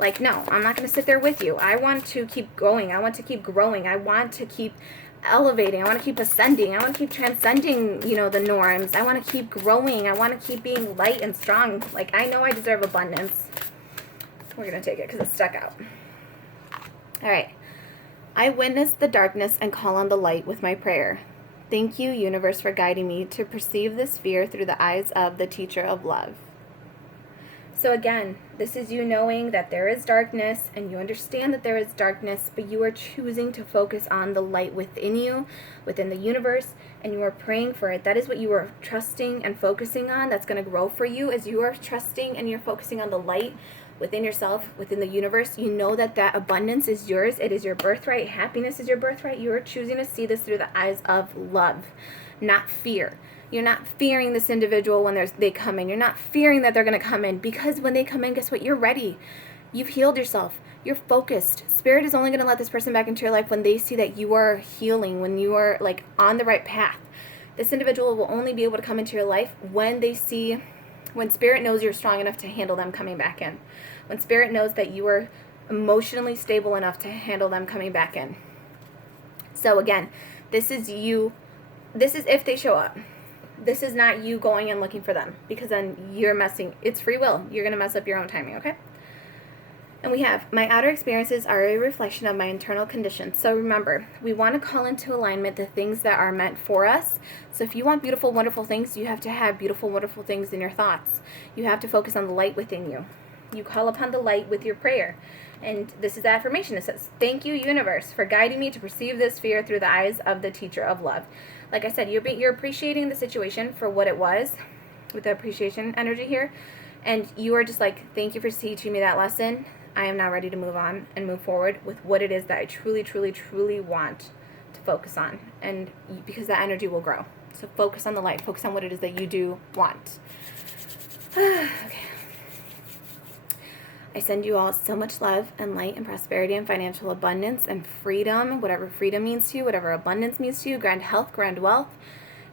like, no, I'm not going to sit there with you. I want to keep going. I want to keep growing. I want to keep elevating. I want to keep ascending. I want to keep transcending, the norms. I want to keep growing. I want to keep being light and strong. Like, I know I deserve abundance. We're going to take it because it's stuck out. All right. I witness the darkness and call on the light with my prayer. Thank you, universe, for guiding me to perceive this fear through the eyes of the teacher of love. So again, this is you knowing that there is darkness, and you understand that there is darkness, but you are choosing to focus on the light within you, within the universe, and you are praying for it. That is what you are trusting and focusing on. That's going to grow for you as you are trusting and you're focusing on the light within yourself, within the universe. You know that abundance is yours. It is your birthright. Happiness is your birthright. You are choosing to see this through the eyes of love, not fear. You're not fearing this individual when they come in. You're not fearing that they're going to come in, because when they come in, guess what? You're ready. You've healed yourself. You're focused. Spirit is only going to let this person back into your life when they see that you are healing, when you are like on the right path. This individual will only be able to come into your life when Spirit knows you're strong enough to handle them coming back in. When Spirit knows that you are emotionally stable enough to handle them coming back in. So again, this is you. This is if they show up. This is not you going and looking for them, because then you're messing. It's free will. You're going to mess up your own timing, okay? And we have, my outer experiences are a reflection of my internal conditions. So remember, we want to call into alignment the things that are meant for us. So if you want beautiful, wonderful things, you have to have beautiful, wonderful things in your thoughts. You have to focus on the light within you. You call upon the light with your prayer. And this is the affirmation. It says, thank you, universe, for guiding me to perceive this fear through the eyes of the teacher of love. Like I said, you're appreciating the situation for what it was, with the appreciation energy here. And you are just like, thank you for teaching me that lesson. I am now ready to move on and move forward with what it is that I truly, truly, truly want to focus on. And because that energy will grow. So focus on the light. Focus on what it is that you do want. Okay. I send you all so much love and light and prosperity and financial abundance and freedom, whatever freedom means to you, whatever abundance means to you, grand health, grand wealth.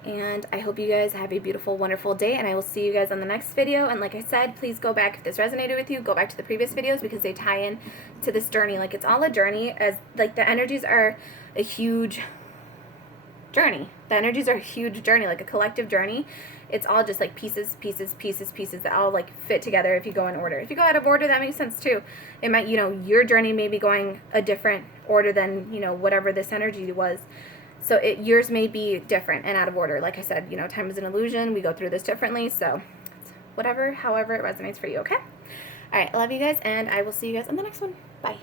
And I hope you guys have a beautiful, wonderful day, and I will see you guys on the next video. And like I said, please go back, if this resonated with you, go back to the previous videos because they tie in to this journey. Like, it's all a journey, as like the energies are a huge journey. The energies are a huge journey, like a collective journey. It's all just like pieces that all like fit together if you go in order. If you go out of order, that makes sense too. It might, you know, your journey may be going a different order than, you know, whatever this energy was. So yours may be different and out of order. Like I said, you know, time is an illusion. We go through this differently. So whatever, however it resonates for you, okay? All right, I love you guys, and I will see you guys on the next one. Bye.